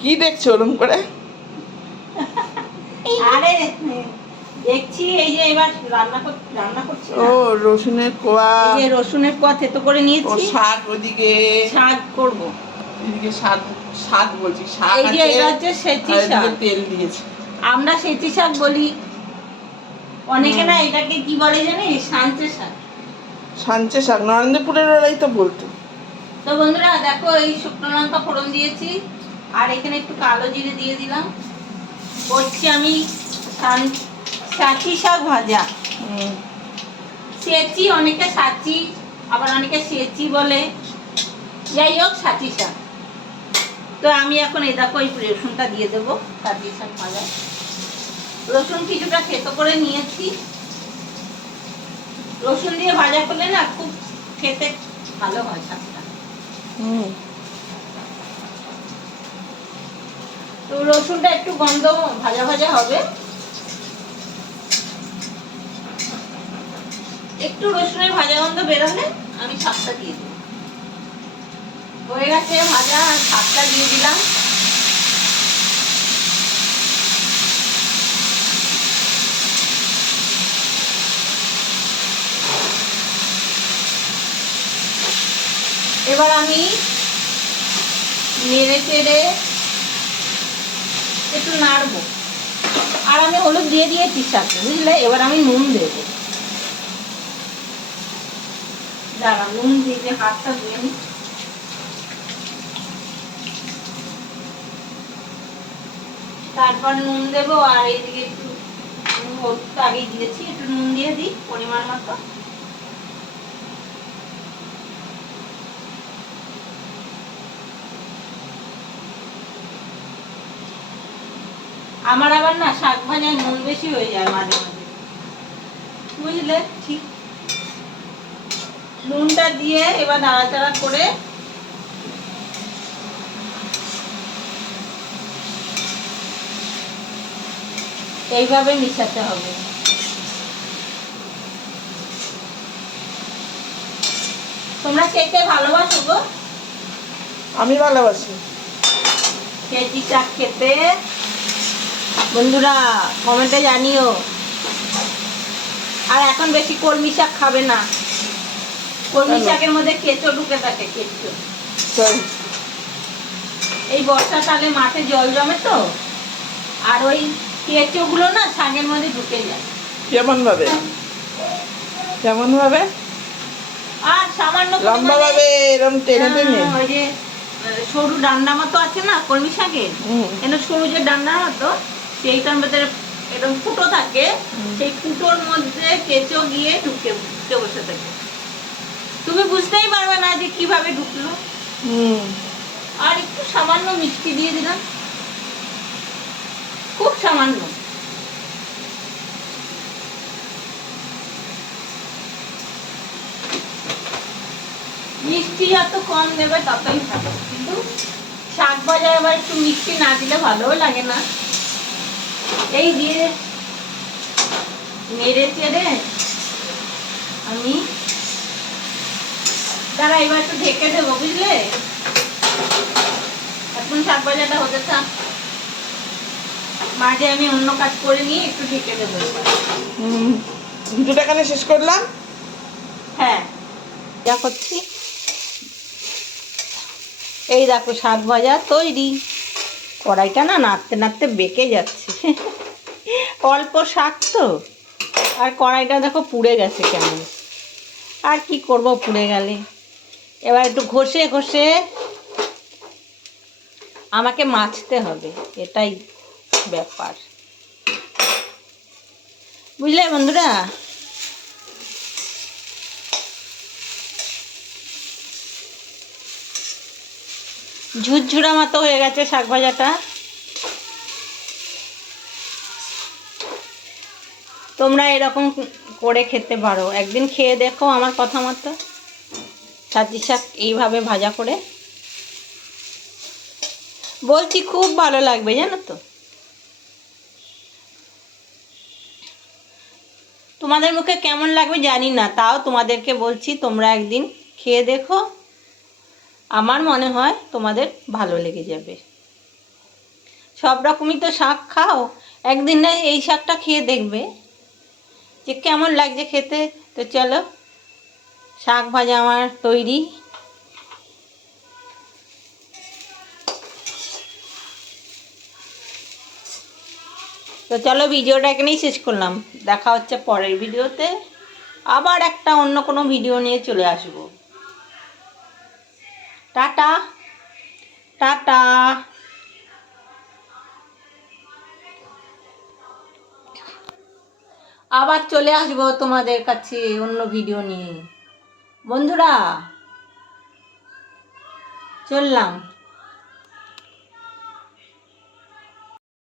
কি দেখছো ওরম করে? আরে দেখছি এই যে এবার রান্না করছি ও রসুনের কোয়া, এই যে রসুনের কোয়া থেতো করে ও নিয়েছি, শাক ওদিকে, শাক করব। এদিকে শাক, শাক বলছি শাক এই যে আছে, এটা হচ্ছে সেচি আর শাক, এদিকে তেল দিয়েছে। আমরা সেচি শাক বলি, অনেকে না এটাকে কি বলে জানিস, সাঞ্চে শাক। সাঞ্চে শাক নরেন্দ্রপুরের ওরাই তো বলতো। তো বন্ধুরা দেখো, এই শুকনো লঙ্কা ফোড়ন দিয়েছি, আর এখানে একটু কালো জিরে দিয়ে দিলাম। করছি আমি সাঁচি শাক ভাজা। সেচি অনেকে সাঁচি, আবার অনেকে সেচি বলে, যাই হোক সাঁচি শাক। তো আমি এখন এই দেখো এই রসুনটা দিয়ে দেবো সাঁচি শাক ভাজা। রসুন কিছুটা থেতো করে নিয়েছি, রসুন দিয়ে ভাজা করলে না খুব খেতে ভালো হয় শাকটা। তো রসুনটা একটু গন্ধ ভাজা ভাজা হবে, একটু রসুনের ভাজা গন্ধ বেরোলে আমি শাকটা দিয়ে দেবো। হয়ে গেছে ভাজা, শাকটা দিয়ে দিলাম। এবার আমি নেড়ে চেড়ে একটু নাড়বো, আর আমি হলুদ দিয়ে দিয়েছি শাকে, বুঝলে। এবার আমি নুন দেবো, দাঁড়া নুন দিয়ে হাতটা ধুয়ে নি। তারপর নুন দেবো, আর এইদিকে একটু হলুদ তো আগেই দিয়েছি, একটু নুন দিয়ে দিই পরিমাণ মতো। আমার আবার না শাক ভাজায় নুন বেশি হয়ে যায় মাঝে মাঝে, বুঝলে। ঠিক নুনটা দিয়ে এবার নাড়াচাড়া করে এইভাবে মিশাতে হবে। তোমরা কে কে ভালোবাসো গো? আমি ভালোবাসি সেচি শাক খেতে, বন্ধুরা কমেন্টে জানিও। আর এখন বেশি কলমি শাক খাবে না, কলমি শাকের মধ্যে কেঁচো ঢুকে থাকে, কেঁচো। এই বর্ষাকালে মাঠে জল জমে তো, আর ওই কেঁচো গুলো না শাকের মধ্যে ঢুকে যায়। কেমন ভাবে? কেমন ভাবে? আর সামান্য লম্বা ভাবে এরকম টেনে টেনে, ওই যে সরু ডান্ডা মতো আছে না কলমি শাকের, এখানে সরু যে ডান্ডা মতো, সেইটার মধ্যে এরকম ফুটো থাকে, সেই ফুটোর মধ্যে কেঁচো গিয়ে ঢুকে ঢুকে বসে থাকে, তুমি বুঝতেই পারবে না যে কিভাবে ঢুকলো। আর একটু সামান্য মিষ্টি দিয়ে দিলাম, খুব সামান্য। মিষ্টি যত কম দেবে ততই ভালো, কিন্তু শাক ভাজায় আবার একটু মিষ্টি না দিলে ভালোও লাগে না। এই দিয়ে নেড়ে চেড়ে আমি দাঁড়া এবার একটু ঢেকে দেবো, বুঝলে। এখন শাক ভাজাটা হতে থাক, মাঝে আমি অন্য কাজ করে নিয়ে একটু ঢেকে দেবো। ভিডিওটা এখানে শেষ করলাম। হ্যাঁ, যা করছি এই দেখো শাক ভাজা তৈরি। কড়াইটা না নাড়তে নাড়তে বেঁকে যাচ্ছে, অল্প শাক তো, আর কড়াইটা দেখো পুড়ে গেছে কেমন। আর কি করব পুড়ে গেলে, এবার একটু ঘষে ঘষে আমাকে মাজতে হবে, এটাই ব্যাপার, বুঝলে বন্ধুরা। ঝুরঝুরা মতো হয়ে গেছে শাক ভাজাটা। তোমরা এরকম করে খেতে পারো, একদিন খেয়ে দেখো আমার কথা মতো সাজি শাক এইভাবে ভাজা করে, বলছি খুব ভালো লাগবে জানো তো। তোমাদের মুখে কেমন লাগবে জানি না, তাও তোমাদেরকে বলছি তোমরা একদিন খেয়ে দেখো, আমার মনে হয় তোমাদের ভালো লেগে যাবে। সব রকমই তো শাক খাও, একদিন না এই শাকটা খেয়ে দেখবে যে কেমন লাগছে খেতে। তো চলো, শাক ভাজা আমার তৈরি। তো চলো, ভিডিওটা এখানেই শেষ করলাম। দেখা হচ্ছে পরের ভিডিওতে, আবার একটা অন্য কোনো ভিডিও নিয়ে চলে আসবো। Tata tata. আবার চলে আসবো তোমাদের কাছে অন্য ভিডিও নিয়ে। বন্ধুরা, চললাম।